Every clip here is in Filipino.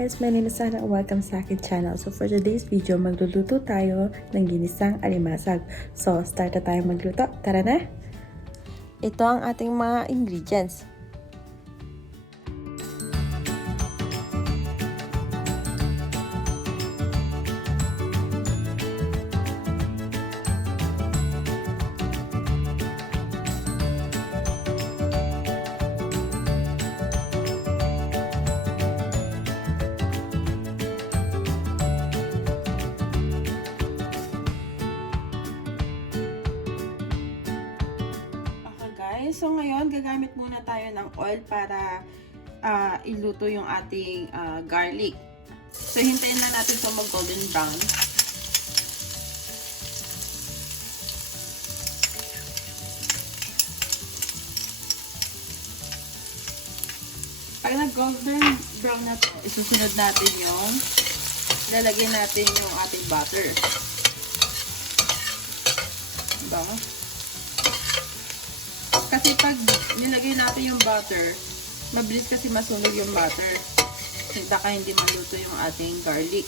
guys! My name is Sana and welcome sa akin channel. So for today's video, magluluto tayo ng ginisang alimasag. So start na tayo magluto. Tara na! Ito ang ating mga ingredients. So ngayon, gagamit muna tayo ng oil para iluto yung ating garlic. So hintayin na natin ito mag-golden brown. Pag nag-golden brown na ito, isusunod natin yung lalagyan natin yung ating butter. Diba? Kasi pag nilagay natin yung butter, mabilis kasi masunog yung butter. Baka hindi maluto yung ating garlic.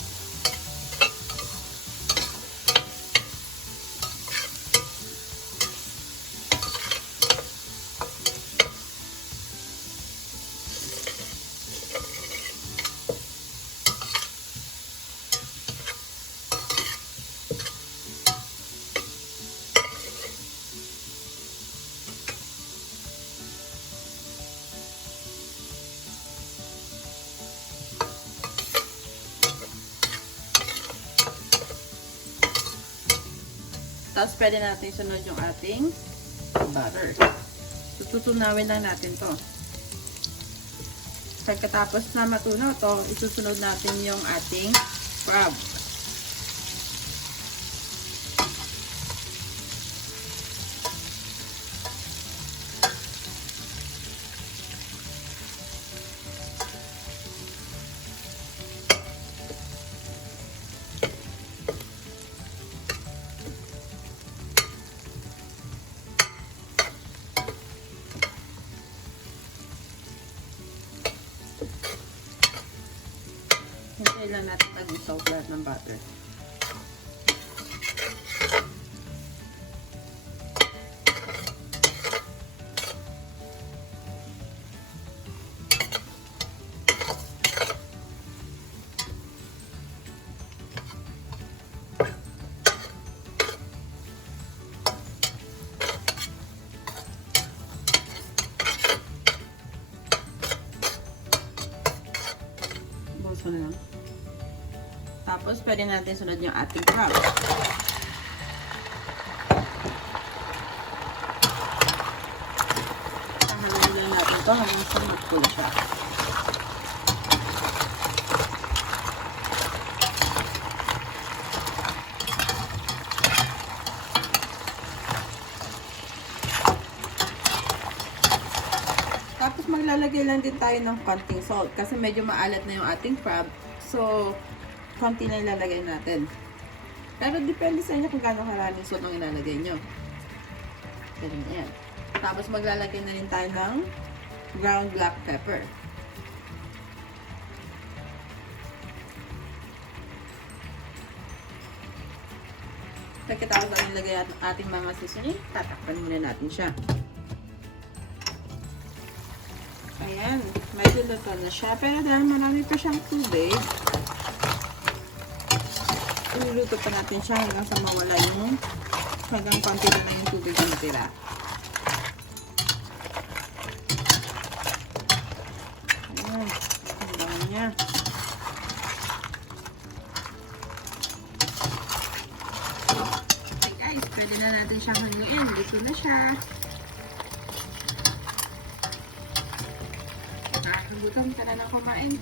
Tapos pwede natin sunod yung ating butter. Tutunawin lang natin to. Pagkatapos na matunaw to, isusunod natin yung ating crab. Hintayin lang natin pag-isaw lahat ng butter. Buso na lang. Tapos, pwede natin sunod yung ating crab. Tahanan lang natin ito hanggang sa mag-cool siya. Tapos, maglalagay lang din tayo ng konting salt kasi medyo maalat na yung ating crab. So, konti na ilalagay natin. Pero depende sa inyo kung gaano karaming salt ang ilalagay nyo. Ganyan na yan. Tapos maglalagay na rin tayo ng ground black pepper. Pagkatapos na nilagay ang ating mga seasoning, tatakpan muna natin siya. Ayan, medyo luto na siya. Pero dahil marami pa siyang tubig, iluluto pa natin siya hanggang sa mawala yung hanggang konti na yung tubig na natira. Ayan, ang bango niya. Okay guys, pwede na natin siyang haluin. Luto na siya. Nakakagutang ka na ng kumain.